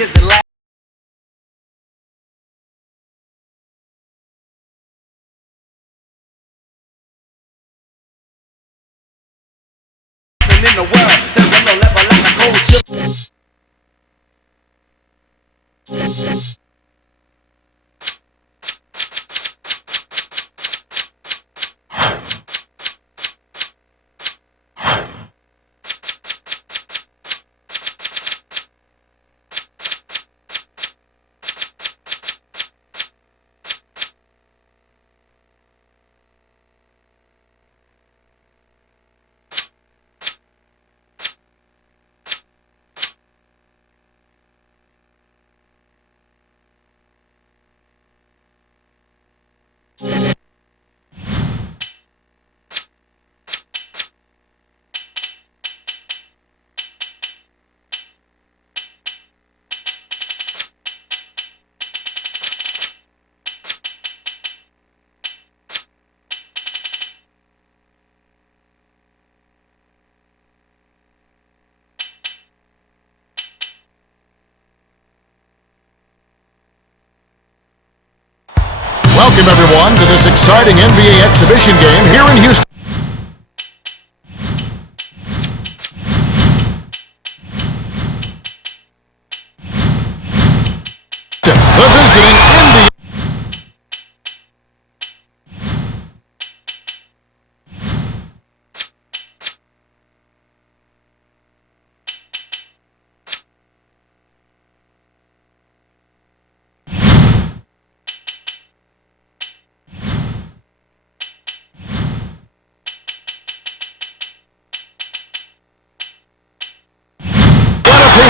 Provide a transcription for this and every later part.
years and laughing in the world. There's no level like a cold chill. Welcome, everyone, to this exciting NBA exhibition game here in Houston. The visiting Indiana.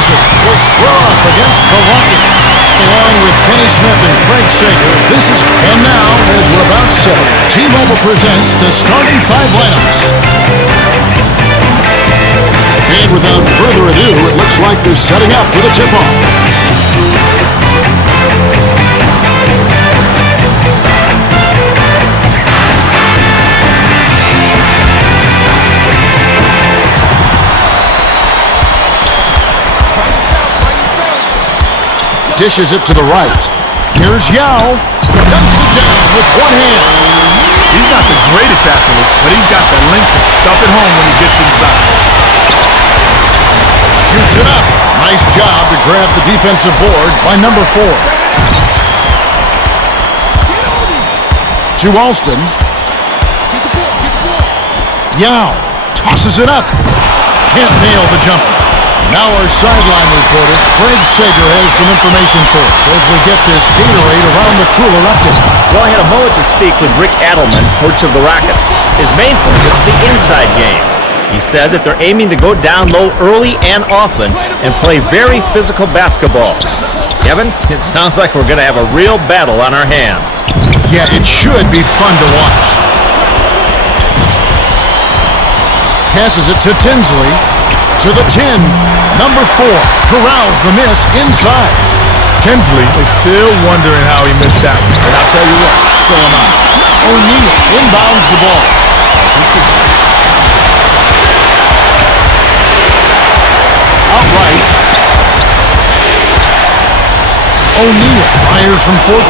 Will square off against the Rockets. Along with Kenny Smith and Craig Sager, this is... And now, as we're about set, T-Mobile presents the starting five lineups. And without further ado, it looks like they're setting up for the tip-off. Dishes it to the right. Here's Yao. Dumps it down with one hand. He's not the greatest athlete, but he's got the length to stuff it home when he gets inside. Shoots it up. Nice job to grab the defensive board by number 4. To Alston. Yao tosses it up. Can't nail the jumper. Now our sideline reporter, Craig Sager, has some information for us as we get this Gatorade around the cooler update. Well, I had a moment to speak with Rick Adelman, coach of the Rockets. His main focus is the inside game. He said that they're aiming to go down low early and often and play very physical basketball. Kevin, it sounds like we're going to have a real battle on our hands. Yeah, it should be fun to watch. Passes it to Tinsley. To the 10, number 4, corrals the miss inside. Tinsley is still wondering how he missed that one, and I'll tell you what, so am I. O'Neal inbounds the ball. Outright. O'Neal fires from 14.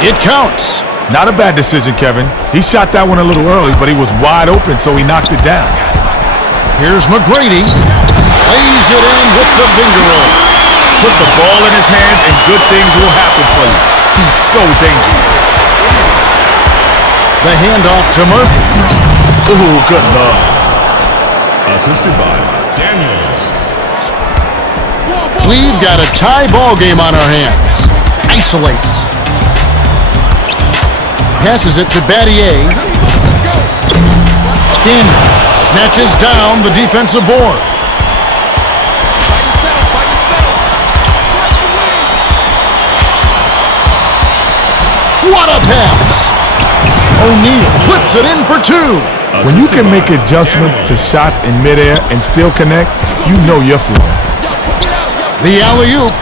It counts. Not a bad decision, Kevin. He shot that one a little early, but he was wide open, so he knocked it down. Here's McGrady. Lays it in with the finger roll. Put the ball in his hands and good things will happen for you. He's so dangerous. The handoff to Murphy. Ooh, good luck. Assisted by Daniels. We've got a tie ball game on our hands. Isolates. Passes it to Battier. Daniels snatches down the defensive board. What a pass! O'Neal flips it in for 2. When you can make adjustments to shots in midair and still connect, you know you're flowing. The alley-oop.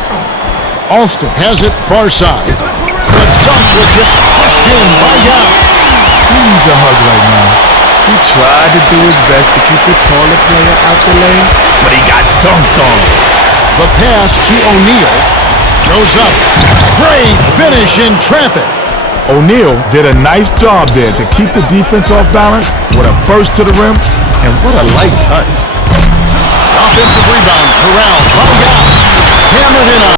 Alston has it far side. The dunk was just pushed in by Yao. He needs a hug right now. He tried to do his best to keep the taller player out the lane, but he got dunked on. The pass to O'Neal. Goes up. Great finish in traffic. O'Neal did a nice job there to keep the defense off balance with a burst to the rim, and what a light touch. Offensive rebound, corralled by Yao. Hammered in on.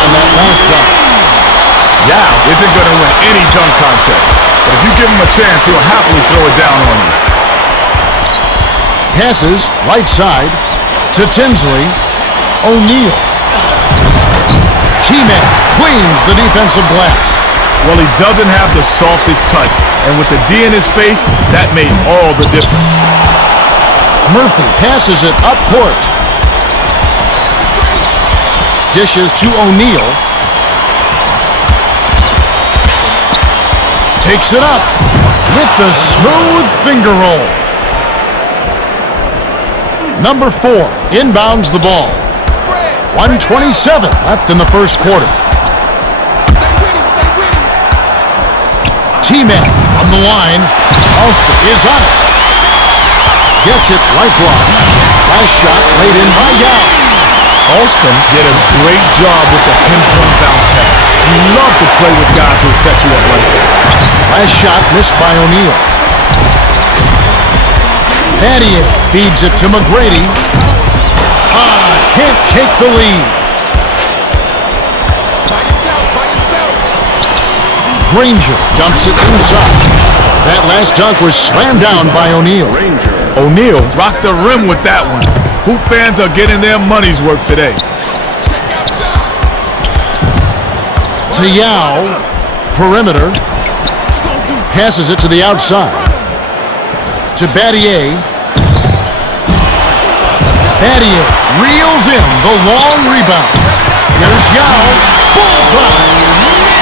On that last dunk. Yao isn't going to win any dunk contest, but if you give him a chance, he'll happily throw it down on you. Passes right side to Tinsley. O'Neal. T-Mac cleans the defensive glass. Well, he doesn't have the softest touch, and with the D in his face, that made all the difference. Murphy passes it up court. Dishes to O'Neal. Takes it up with the smooth finger roll. Number 4 inbounds the ball. 1:27 left in the first quarter. T-Mac on the line. Alston is on it. Gets it right block. Last shot laid in by Yao. Alston did a great job with the pinpoint bounce pass. You love to play with guys who set you up like that. Last shot missed by O'Neal. Battier feeds it to McGrady. Can't take the lead. By yourself. Granger dumps it inside. That last dunk was slammed down by O'Neal. O'Neal rocked the rim with that one. Hoop fans are getting their money's worth today. To Yao. Perimeter. Passes it to the outside. To Battier. Battier reels in the long rebound. Here's Yao. Bullseye.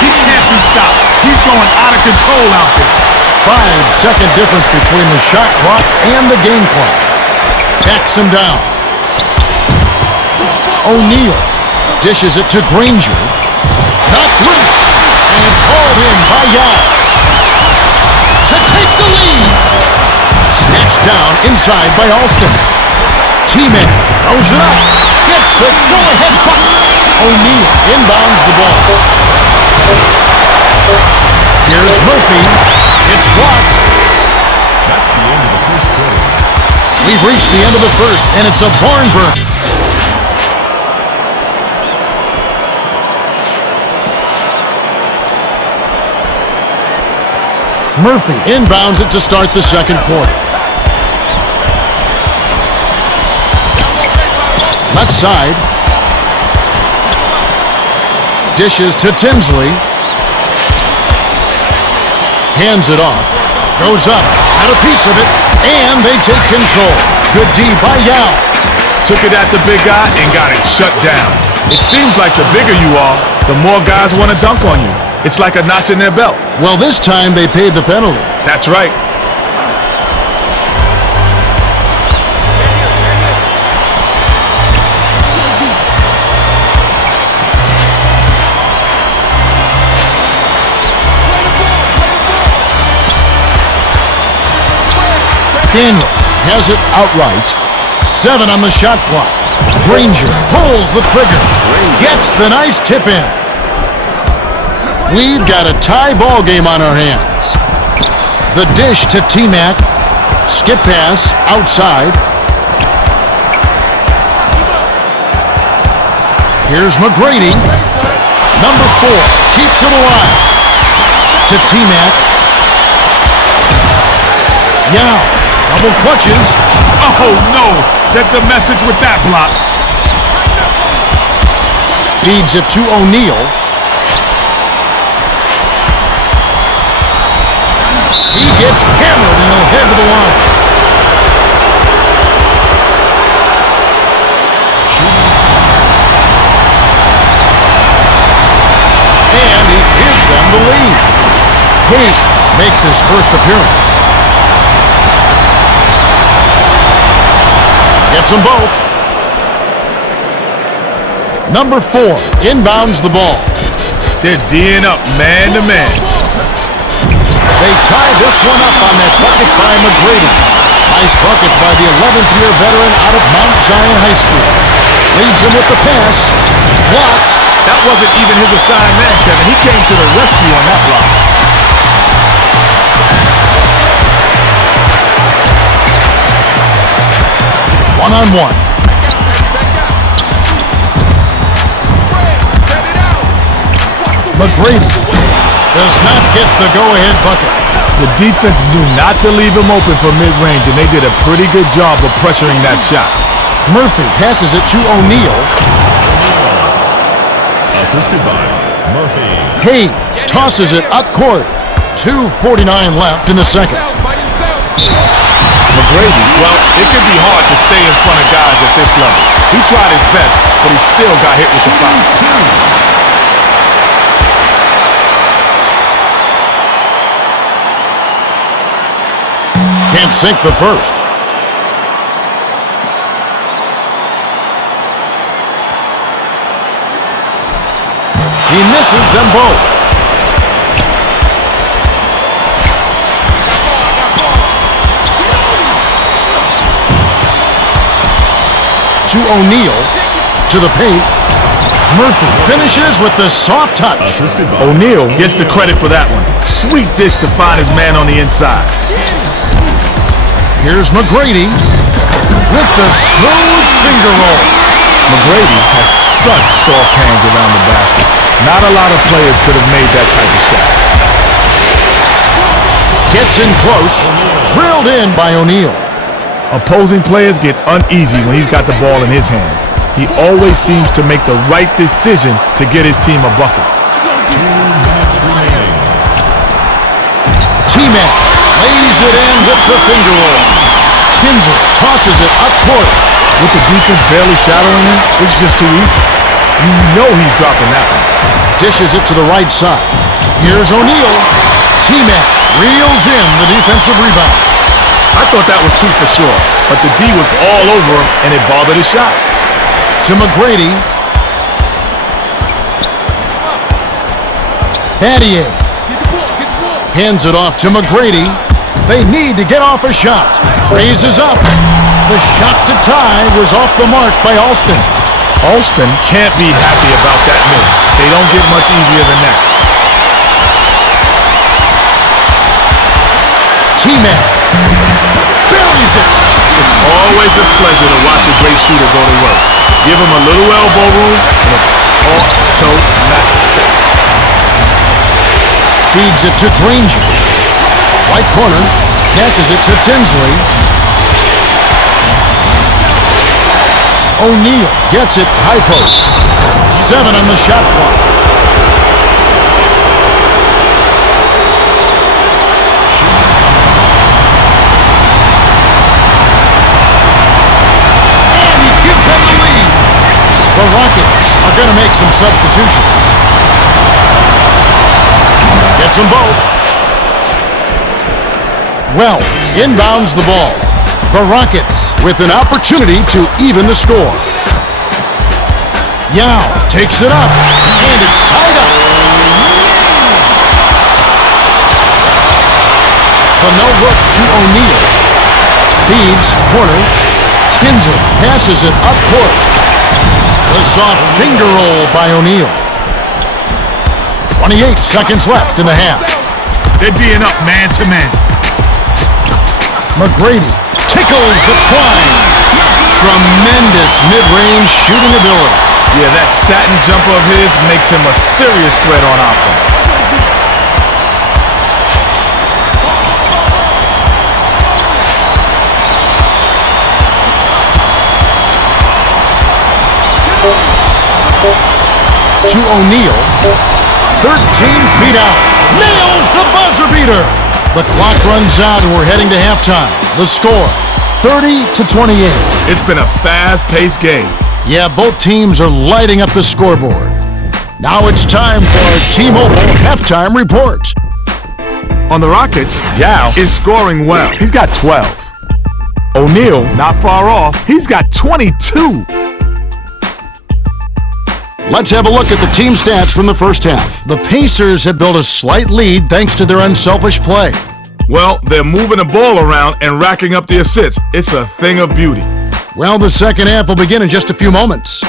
He can't be stopped. He's going out of control out there. 5-second difference between the shot clock and the game clock. Backs him down. O'Neal dishes it to Granger. Knocked loose. And it's hauled in by Yao. To take the lead. Snatched down inside by Alston. T-Mac throws it up. Gets the go-ahead bucket. O'Neal inbounds the ball. Here's Murphy. It's blocked. That's the end of the first quarter. We've reached the end of the first, and it's a barn burn. Murphy inbounds it to start the second quarter. Left side. Dishes to Tinsley. Hands it off. Goes up. Had a piece of it. And they take control. Good D by Yao. Took it at the big guy and got it shut down. It seems like the bigger you are, the more guys want to dunk on you. It's like a notch in their belt. Well, this time they paid the penalty. That's right. Daniels has it outright. 7 on the shot clock. Granger pulls the trigger. Gets the nice tip in. We've got a tie ball game on our hands. The dish to T-Mac. Skip pass outside. Here's McGrady. Number 4 keeps it alive. To T-Mac. Yao. Double clutches. Oh, no. Sent the message with that block. Feeds it to O'Neal. He gets hammered and he'll head to the line. And he gives them the lead. Hayes makes his first appearance. Gets them both. Number 4 inbounds the ball. They're D'ing up man to man. They tie this one up on that bucket by McGrady. Nice bucket by the 11th year veteran out of Mount Zion High School. Leads him with the pass. Blocked. That wasn't even his assigned man, Kevin. He came to the rescue on that block. One-on-one. McGrady does not get the go-ahead bucket. The defense knew not to leave him open for mid-range, and they did a pretty good job of pressuring that shot. Murphy passes it to O'Neal. Assisted by Murphy. Hayes tosses it up court. 2:49 left in the second. McGrady, well, it could be hard to stay in front of guys at this level. He tried his best, but he still got hit with the foul. Can't sink the first. He misses them both. To O'Neal, to the paint. Murphy finishes with the soft touch. O'Neal gets the credit for that one. Sweet dish to find his man on the inside. Here's McGrady with the smooth finger roll. McGrady has such soft hands around the basket. Not a lot of players could have made that type of shot. Gets in close, drilled in by O'Neal. Opposing players get uneasy when he's got the ball in his hands. He always seems to make the right decision to get his team a bucket. 2 minutes remaining. T-Mac lays it in with the finger roll. Tinsley tosses it up court. With the defense barely shadowing him, it's just too easy. You know he's dropping that one. Dishes it to the right side. Here's O'Neal. T-Mac reels in the defensive rebound. I thought that was 2 for sure, but the D was all over him, and it bothered his shot. To McGrady. Battier hands it off to McGrady. They need to get off a shot. Raises up. The shot to tie was off the mark by Alston. Alston can't be happy about that miss. They don't get much easier than that. T-Mac buries it. It's always a pleasure to watch a great shooter go to work. Give him a little elbow room, and it's automatic. Feeds it to Granger. Right corner. Passes it to Tinsley. O'Neal gets it high post. 7 on the shot clock. And he gives them the lead. The Rockets are going to make some substitutions. Gets them both. Wells inbounds the ball. The Rockets with an opportunity to even the score. Yao takes it up, and it's tied up. The no-look to O'Neal. Feeds, corner. Tinsley passes it up court. The soft finger roll by O'Neal. 28 seconds left in the half. They're D'ing up man to man. McGrady tickles the twine. Tremendous mid-range shooting ability. Yeah, that satin jumper of his makes him a serious threat on offense. To O'Neal. 13 feet out. Nails the buzzer beater. The clock runs out and we're heading to halftime. The score, 30-28. It's been a fast-paced game. Yeah, both teams are lighting up the scoreboard. Now it's time for our T-Mobile halftime report. On the Rockets, Yao is scoring well. He's got 12. O'Neal, not far off, he's got 22. Let's have a look at the team stats from the first half. The Pacers have built a slight lead thanks to their unselfish play. Well, they're moving the ball around and racking up the assists. It's a thing of beauty. Well, the second half will begin in just a few moments.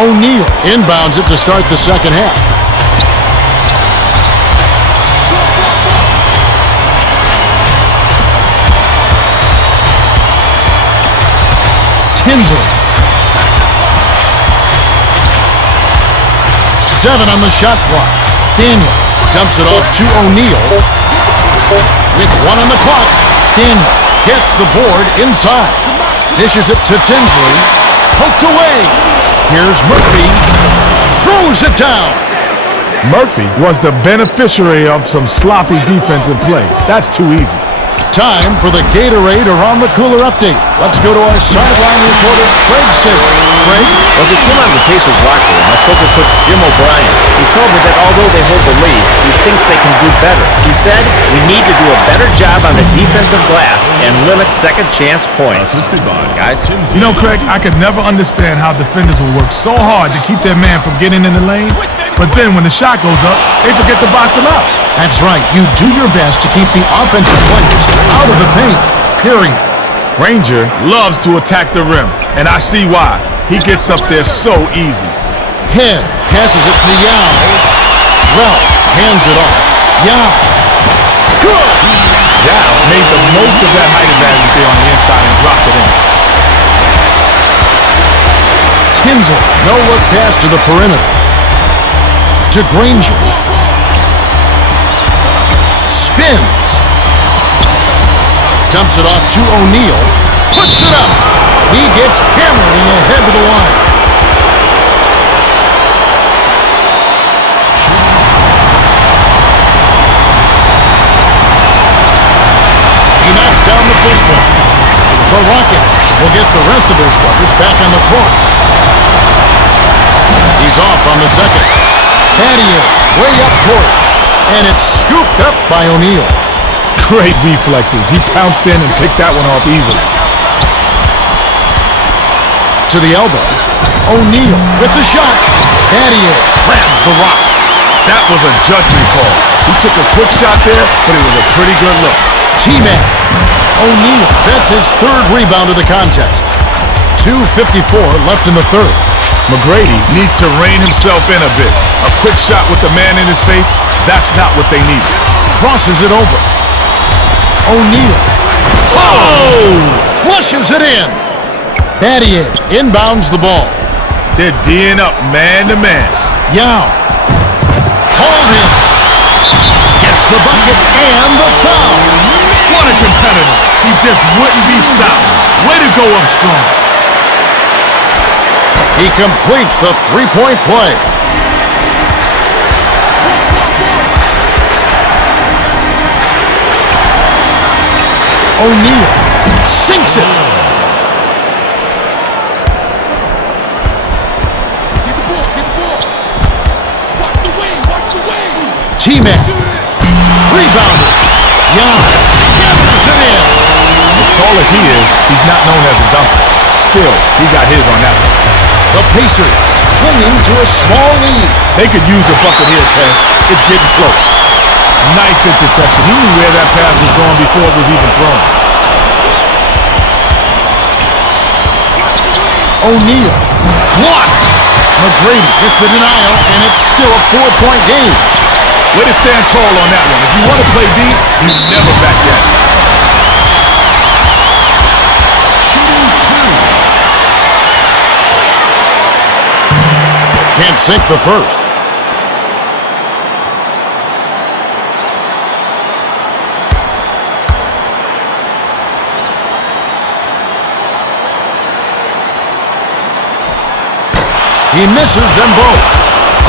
O'Neal inbounds it to start the second half. Tinsley. 7 on the shot clock. Daniel dumps it off to O'Neal. With 1 on the clock, Daniel gets the board inside. Dishes it to Tinsley. Poked away. Here's Murphy. Throws it down. Murphy was the beneficiary of some sloppy defensive play. That's too easy. Time for the Gatorade Around the Cooler update. Let's go to our sideline reporter, Craig Sager. Craig? As I came out of the Pacers locker room, I spoke with Coach Jim O'Brien. He told me that although they hold the lead, he thinks they can do better. He said, we need to do a better job on the defensive glass and limit second chance points. Guys? You know, Craig, I could never understand how defenders will work so hard to keep their man from getting in the lane, but then when the shot goes up, they forget to box him out. That's right. You do your best to keep the offensive players out of the paint. Period. Granger loves to attack the rim, and I see why. He gets up there so easy. Head passes it to Yao. Wells hands it off. Yao. Good. Yao made the most of that height advantage there on the inside and dropped it in. Tinsley. No look pass to the perimeter. To Granger. Spins. Dumps it off to O'Neal. Puts it up. He gets hammered and he'll head to the line. He knocks down the first one. The Rockets will get the rest of their starters back on the court. He's off on the second. Patio way up court. And it's scooped up by O'Neal. Great reflexes. He pounced in and picked that one off easily. To the elbow. O'Neal with the shot. Patio grabs the rock. That was a judgment call. He took a quick shot there, but it was a pretty good look. T-Mac. O'Neal, that's his third rebound of the contest. 2:54 left in the third. McGrady needs to rein himself in a bit. A quick shot with the man in his face, that's not what they needed. Crosses it over. O'Neal. Oh! Flushes it in. Battier inbounds the ball. They're D'ing up man to man. Yao. Hauled in. Gets the bucket and the foul. What a competitor. He just wouldn't be stopped. Way to go up strong. He completes the three-point play. O'Neal sinks it. Get the ball, get the ball. Watch the wing. T-Mac. Rebounded. Young hammers it in. As tall as he is, he's not known as a dunker. Still, he got his on that one. The Pacers clinging to a small lead. They could use a bucket here, Ken. It's getting close. Nice interception. He knew where that pass was going before it was even thrown. O'Neal blocked. McGrady with the denial, and it's still a 4-point game. Way to stand tall on that one. If you want to play deep, you never back down. Shooting two. Can't sink the first. He misses them both.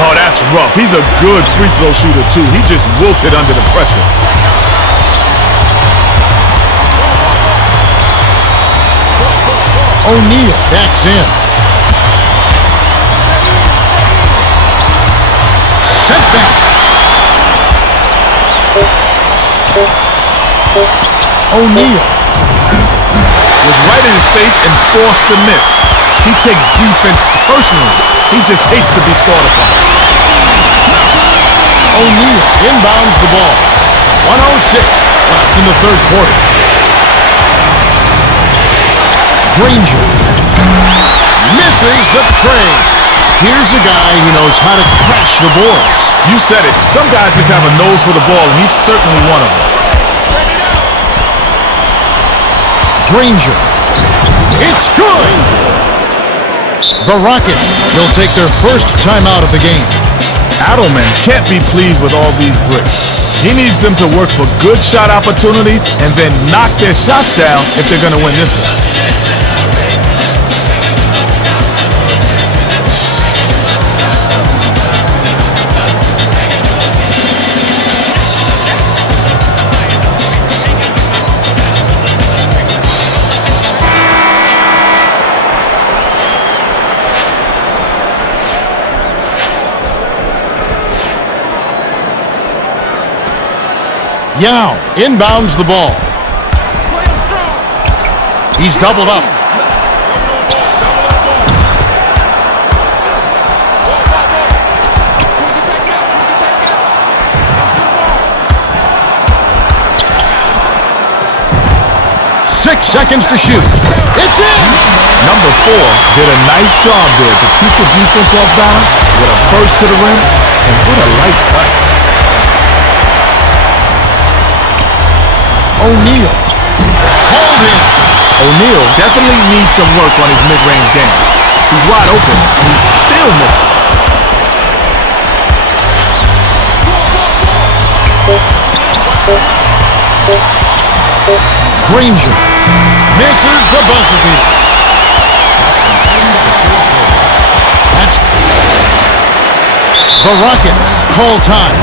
Oh, that's rough. He's a good free throw shooter, too. He just wilted under the pressure. O'Neal backs in. O'Neal. Was right in his face and forced the miss. He takes defense personally. He just hates to be scored upon. O'Neal inbounds the ball. 1:06 left in the third quarter. Granger misses the trade. Here's a guy who knows how to crash the boards. You said it. Some guys just have a nose for the ball, and he's certainly one of them. Granger. It's good! The Rockets will take their first timeout of the game. Adelman can't be pleased with all these bricks. He needs them to work for good shot opportunities and then knock their shots down if they're going to win this one. Yao inbounds the ball. He's doubled up. Swing it back out. 6 seconds to shoot. It's in! Number 4 did a nice job there to keep the defense off balance with a burst to the rim and with a light touch. O'Neal. Called in. O'Neal definitely needs some work on his mid-range game. He's wide open, and he's still missing. Granger misses the buzzer beater. That's the Rockets call time.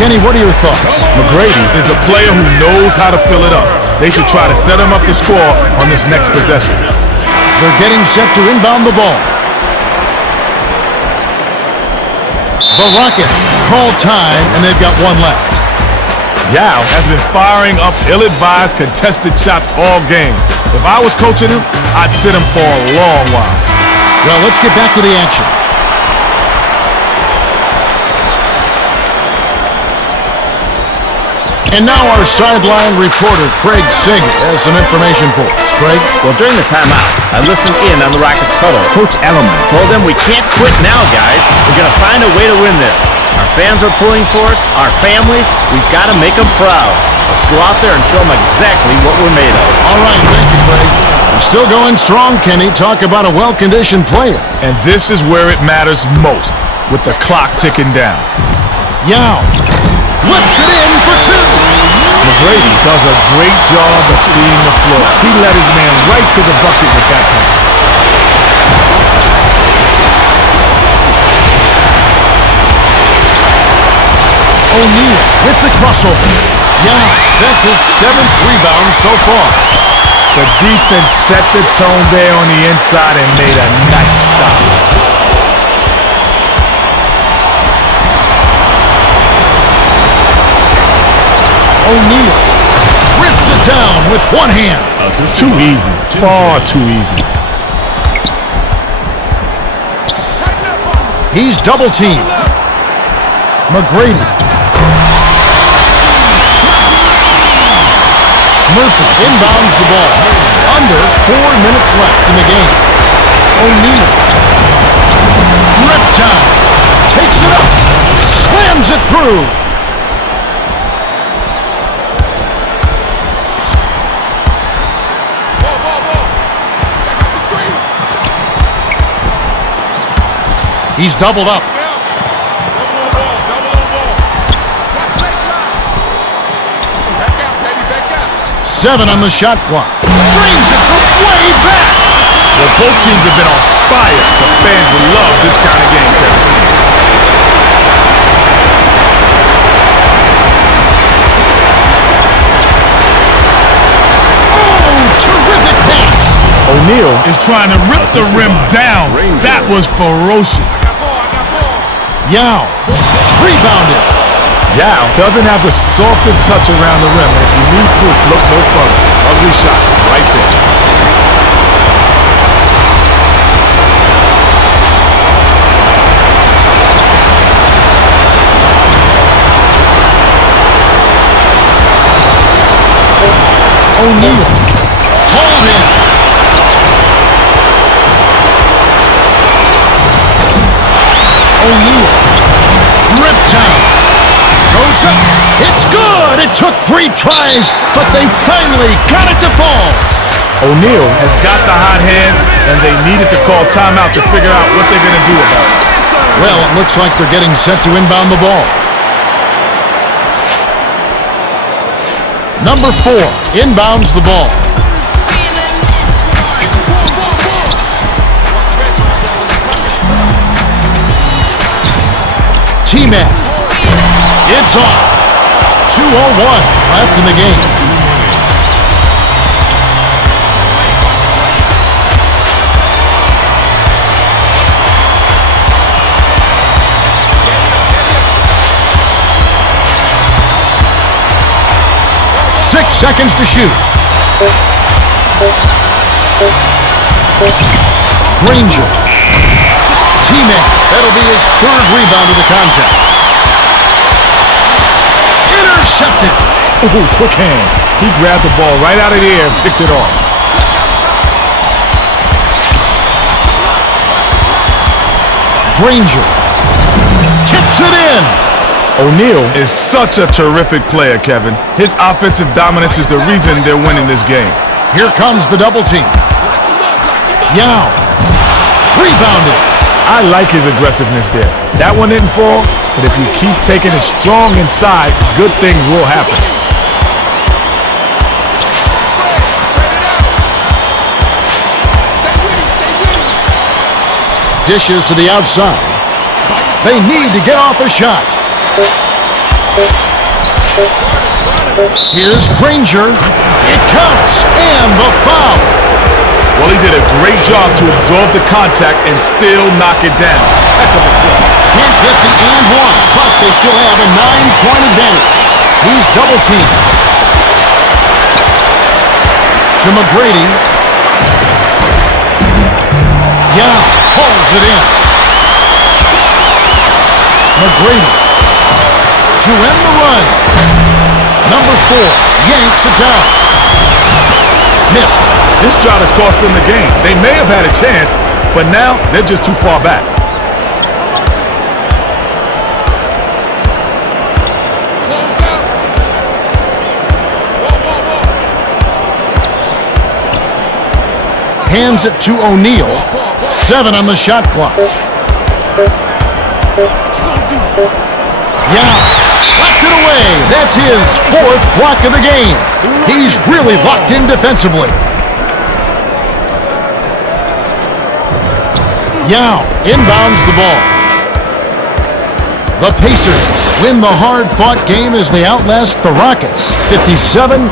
Kenny, what are your thoughts? McGrady is a player who knows how to fill it up. They should try to set him up to score on this next possession. They're getting set to inbound the ball. The Rockets call time, and they've got one left. Yao has been firing up ill-advised contested shots all game. If I was coaching him, I'd sit him for a long while. Well, let's get back to the action. And now our sideline reporter, Craig Sager, has some information for us. Craig? Well, during the timeout, I listened in on the Rockets huddle. Coach Edelman told them, "We can't quit now, guys. We're going to find a way to win this. Our fans are pulling for us, our families. We've got to make them proud. Let's go out there and show them exactly what we're made of." All right, thank you, Craig. We're still going strong, Kenny. Talk about a well-conditioned player. And this is where it matters most, with the clock ticking down. Yao whips it in for two. McGrady does a great job of seeing the floor. He led his man right to the bucket with that pass. O'Neal with the crossover. Yeah, that's his 7th rebound so far. The defense set the tone there on the inside and made a nice stop. O'Neal rips it down with one hand. Too easy. Far too easy. He's double-teamed. McGrady. Murphy inbounds the ball. Under 4 minutes left in the game. O'Neal. Riptide. Takes it up. Slams it through. He's doubled up. 7 on the shot clock. Drains it from way back. Well, both teams have been on fire. The fans love this kind of game, Kevin. Oh, terrific pass. O'Neal is trying to rip the rim down. That was ferocious. Yao rebounded. Yao doesn't have the softest touch around the rim, and if you need proof, look no further. Ugly shot right there. O'Neal. Hold in. O'Neal. Ripped down. Goes up. It's good. It took 3 tries, but they finally got it to fall. O'Neal has got the hot hand, and they needed to call timeout to figure out what they're going to do about it. Well, it looks like they're getting set to inbound the ball. Number 4 inbounds the ball. T-Man. It's off. 2:01 left in the game. Six seconds to shoot. Granger. T-Man. That'll be his 3rd rebound of the contest. Intercepted. Ooh, quick hands. He grabbed the ball right out of the air and picked it off. Granger. Tips it in. O'Neal is such a terrific player, Kevin. His offensive dominance is the reason they're winning this game. Here comes the double team. Yao. Rebounded. I like his aggressiveness there. That one didn't fall, but if you keep taking it strong inside, good things will happen. Dishes to the outside. They need to get off a shot. Here's Granger. It counts, and the foul. Well, he did a great job to absorb the contact and still knock it down. Heck of a play. Can't get the and one, but they still have a 9-point advantage. He's double teamed. To McGrady. Yeah, pulls it in. McGrady. To end the run. Number 4 yanks it down. Missed. This shot has cost them the game. They may have had a chance, but now they're just too far back. Close out. Hands it to O'Neal. 7 on the shot clock. Yeah, slapped it away. That's his 4th block of the game. He's really locked in defensively. Yao inbounds the ball. The Pacers win the hard-fought game as they outlast the Rockets 57